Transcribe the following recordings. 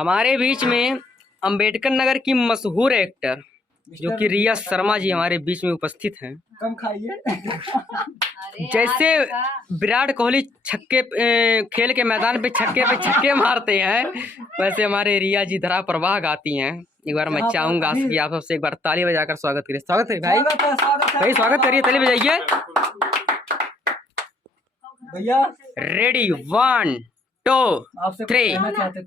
हमारे बीच में अंबेडकर नगर की मशहूर एक्टर जो कि रिया शर्मा जी हमारे बीच में उपस्थित हैं। कम खाइए। जैसे विराट कोहली छक्के खेल के मैदान पे छक्के मारते हैं, वैसे हमारे रिया जी धरा प्रवाह गाती हैं। एक बार मैं चाहूंगा कि आप सबसे एक बार ताली बजाकर स्वागत करिए। स्वागत करिए भाई, भाई स्वागत करिए, ताली बजाइए भैया। रेडी 1 2 3।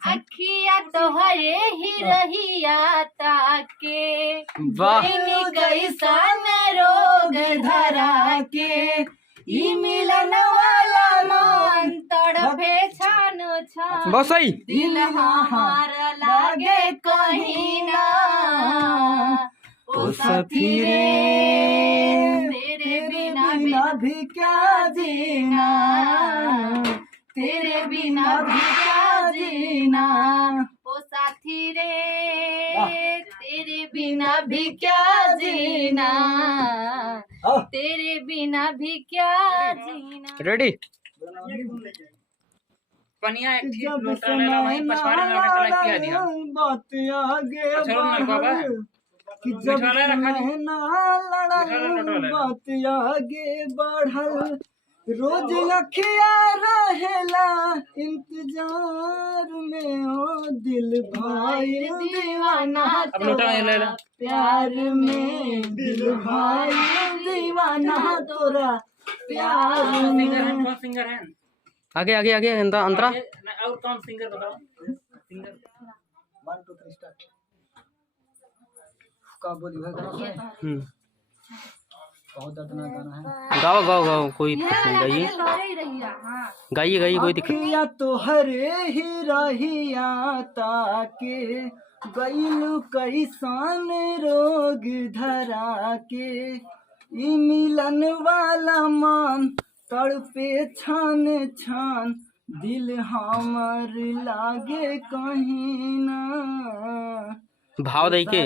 अखिया तोहरे ही रहिया ताके, वाह कैसन रोग धरा के, ई मिलन वाला मन तड़पे छान छान, बहुत सही। दिल हमार लागे कहीं ना, ओ सखी रे तेरे बिना भी क्या जीना, तेरे बिना भी क्या जीना, ओ साथी रे तेरे बिना भी क्या जीना, तेरे बिना भी क्या जीना। रेडी। पनिया एक ठीक लोटा लेला वही पछवाड़े में रखा लग पिया दिया बात आगे चलो ना बाबा कि जब ना लड़ल बात आगे बढ़ल, रोज अखिया रहेला इंतजार में, ओ दिल भाई दीवाना अब लोटा ले ले प्यार में, दिल भाई दीवाना तोरा प्यार में। कौन सिंगर है? आगे आगे आगे अंतरा। और कौन सिंगर बताओ? Singer 1 2 3 start. का बोली भाई बहुत दर्दनाक गाना है। गाओ गाओ गाओ, कोई गाइए गाइए गाइए, कोई दिक्कत। अखिया तोहरे ही रहिया ताके, गइलू कैसन रोग धरा के, ई मिलन वाला मन तड़पे छान छान, दिल हमर लागे कहीं ना, भाव दई के,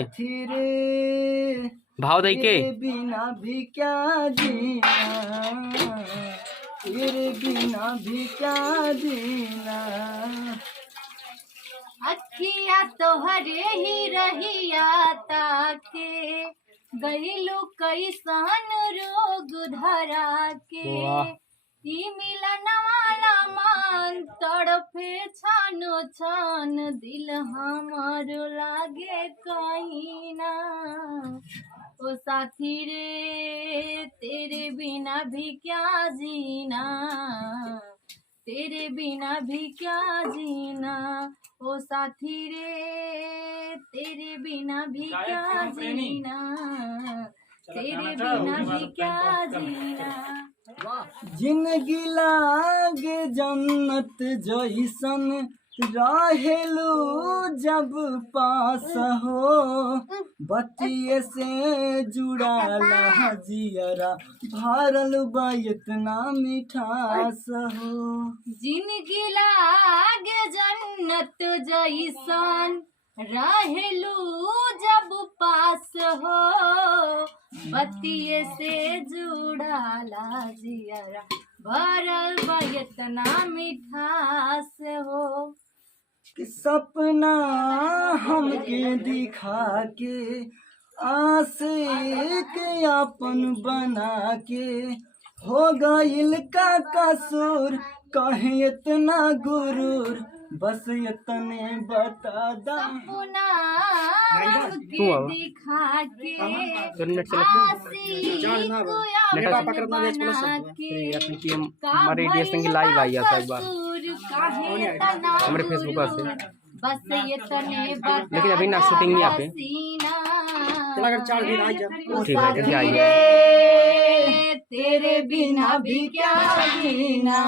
भाव दई के। तेरे बिना भी क्या जीना, तेरे बिना भी क्या जीना। अखिया तोहरे ही रहिया ताके, गइलू कैसन रोग धरा के, ई मिलन वाला मन तड़पे छानो छान, दिल हमार लागे कहीं ना, ओ साथी रे तेरे बिना भी क्या जीना, तेरे बिना भी क्या जीना, ओ साथी रे तेरे बिना भी क्या जीना, तेरे बिना भी क्या जीना। जिंदगी लागे जन्नत जैसन, रहेलू जब पास हो, बतिये से जुड़ाला जियरा, भरल बा इतना मिठास हो। जिंदगी लागे जन्नत जैसन, रहेलू जब पास हो, बतिये से जुड़ाला जियरा, भरल बा इतना मिठास हो। कि सपना हमके दिखा के, आशिक अपन बना के, हो गइल का कसूर, कहे इतना गुरूर, बस इतने बता दा। सपना हमके दिखा के, आशिक अपन बना के, हमारे रेडिएशन की लाइव आई आता है एक बार हमारे फेसबुक से, बस ये तने लेकिन अभी ना शूटिंग नहीं आते। ठीक है आइए। तेरे बिना भी क्या जीना,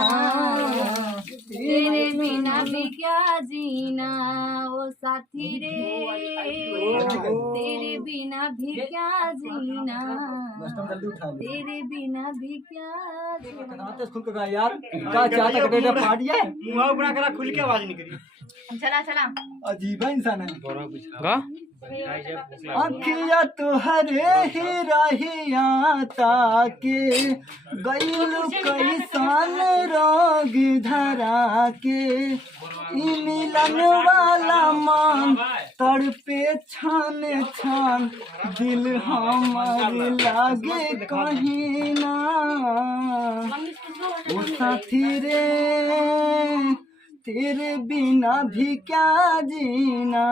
तेरे बिना भी क्या जीना, ओ साथी रे तेरे बिना भी क्या जीना, तेरे बिना भी क्या जीना। यार का चाहता कटेगा फाट जाए, मुंह बना करा खुल के आवाज नहीं करी। चला चला अजीब इंसान है। गा अखिया तुहरे ही रहिया ताके, गइलू कैसन रोग धरा के, ई मिलन वाला के छान छान दिल हमार लागे कहीं ना। ओ साथी रे तेरे बिना भी क्या जीना।